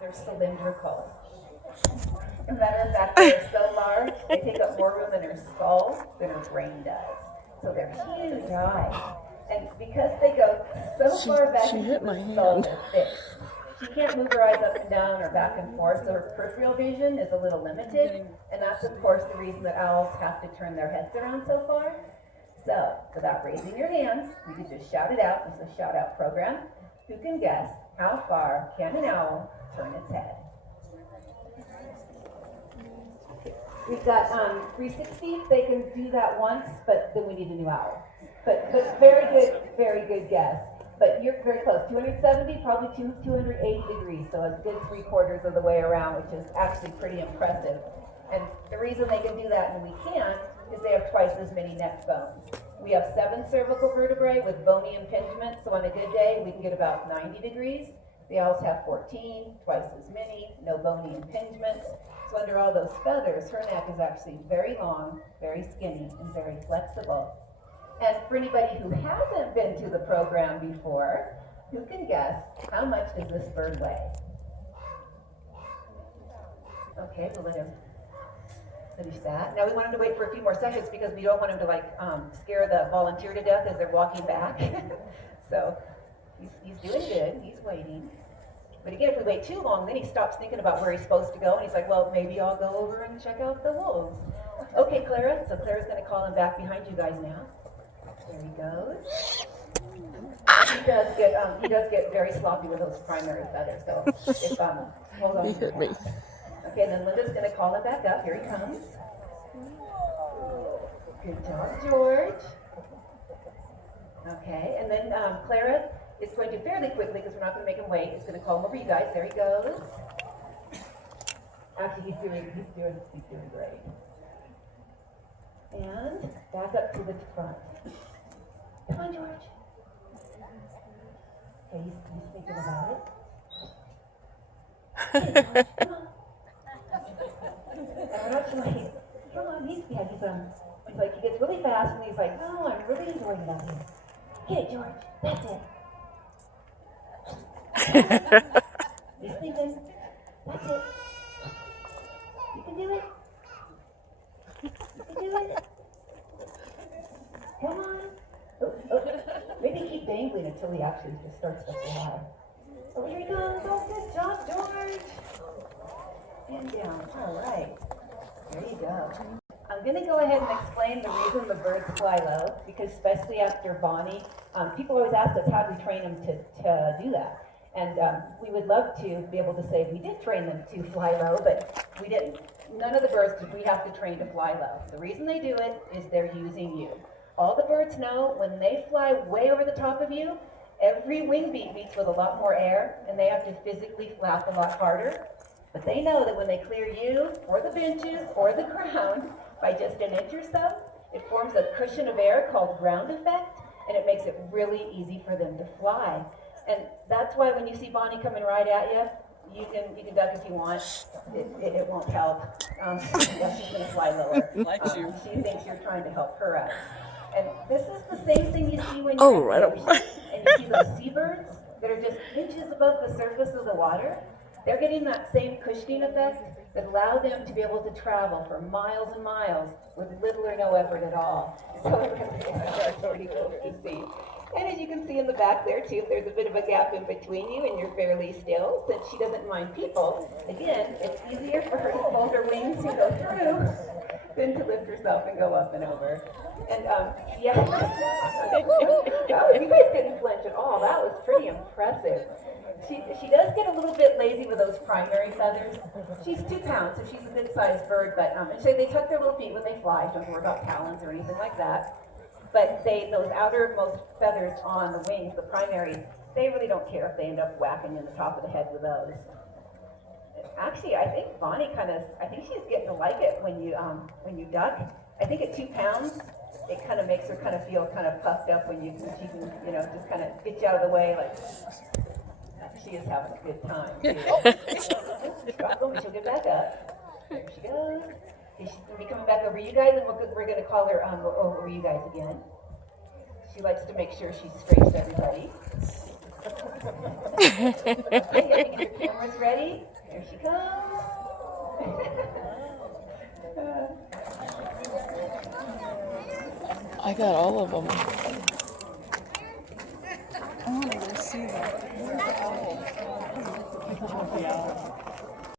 They're cylindrical. As a matter of fact, they're so large, they take up more room in her skull than her brain does. So they're huge eyes. And because they go so far back into the skull, they're fixed. She can't move her eyes up and down or back and forth, so her peripheral vision is a little limited. And that's, of course, the reason that owls have to turn their heads around so far. So, without raising your hands, you can just shout it out. This is a shout-out program. Who can guess how far can an owl turn its head? We've got 360. They can do that once, but then we need a new owl. But very good guess. But you're very close. 270, probably 280 degrees, so a good 3/4 of the way around, which is actually pretty impressive. And the reason they can do that and we can't is they have twice as many neck bones. We have 7 cervical vertebrae with bony impingement, so on a good day we can get about 90 degrees. The owls have 14, twice as many, no bony impingements. So under all those feathers, her neck is actually very long, very skinny, and very flexible. And for anybody who hasn't been to the program before, who can guess how much does this bird weigh? Okay, we'll let him finish that. Now we want him to wait for a few more seconds because we don't want him to scare the volunteer to death as they're walking back. So he's doing good, he's waiting. But again, if we wait too long, then he stops thinking about where he's supposed to go, and he's like, well, maybe I'll go over and check out the wolves. Okay, Clara, so Clara's gonna call him back behind you guys now. There he goes. He does get very sloppy with those primary feathers. So if hold on. He hit me. Okay, and then Linda's gonna call him back up. Here he comes. Good job, George. Okay, and then Clara is going to fairly quickly, because we're not gonna make him wait, is gonna call him over you guys. There he goes. Actually, he's doing great. And back up to the front. Come on, George. Okay, he's thinking about it. Hey, George, come on. Come on, he's like, he gets really fast and he's like, no, I'm really enjoying it out here. Get it, George. That's it. He's thinking. That's it. You can do it. You can do it. Come on. Maybe keep dangling until he actually just starts to fly. Oh, here he goes. Oh, good job, George. And down. All right. There you go. I'm going to go ahead and explain the reason the birds fly low, because especially after Bonnie, people always ask us how do we train them to do that. And we would love to be able to say we did train them to fly low, but we didn't. None of the birds did we have to train to fly low. The reason they do it is they're using you. All the birds know when they fly way over the top of you, every wing beat beats with a lot more air, and they have to physically flap a lot harder. But they know that when they clear you, or the benches, or the ground, by just an inch or so, it forms a cushion of air called ground effect, and it makes it really easy for them to fly. And that's why when you see Bonnie coming right at you, you can duck if you want. It won't help. She's going to fly lower. She thinks you're trying to help her out. And this is the same thing you see when you're in the ocean, and you see those seabirds that are just inches above the surface of the water. They're getting that same cushioning effect that allow them to be able to travel for miles and miles with little or no effort at all. So that's pretty cool to see. And as you can see in the back there too, there's a bit of a gap in between you and you're fairly still. Since she doesn't mind people, again, it's easier for her to fold her wings and go through than to lift herself and go up and over. And yeah, you guys didn't flinch at all. That was pretty impressive. She does get a little bit lazy with those primary feathers. She's 2 pounds, so she's a good-sized bird, but so they tuck their little feet when they fly. Don't worry about talons or anything like that. But those outermost feathers on the wings, the primaries, they really don't care if they end up whacking you in the top of the head with those. Actually, I think Bonnie I think she's getting to like it when you duck. I think at 2 pounds, it kind of makes her kind of feel kind of puffed up when she can, just kind of get you out of the way, like. She is having a good time. She'll get back up. There she goes. She's going to be coming back over you guys, and we're going to call her over you guys again. She likes to make sure she scrapes everybody. Okay, your camera's ready. Here she comes. I got all of them. I want to go see them.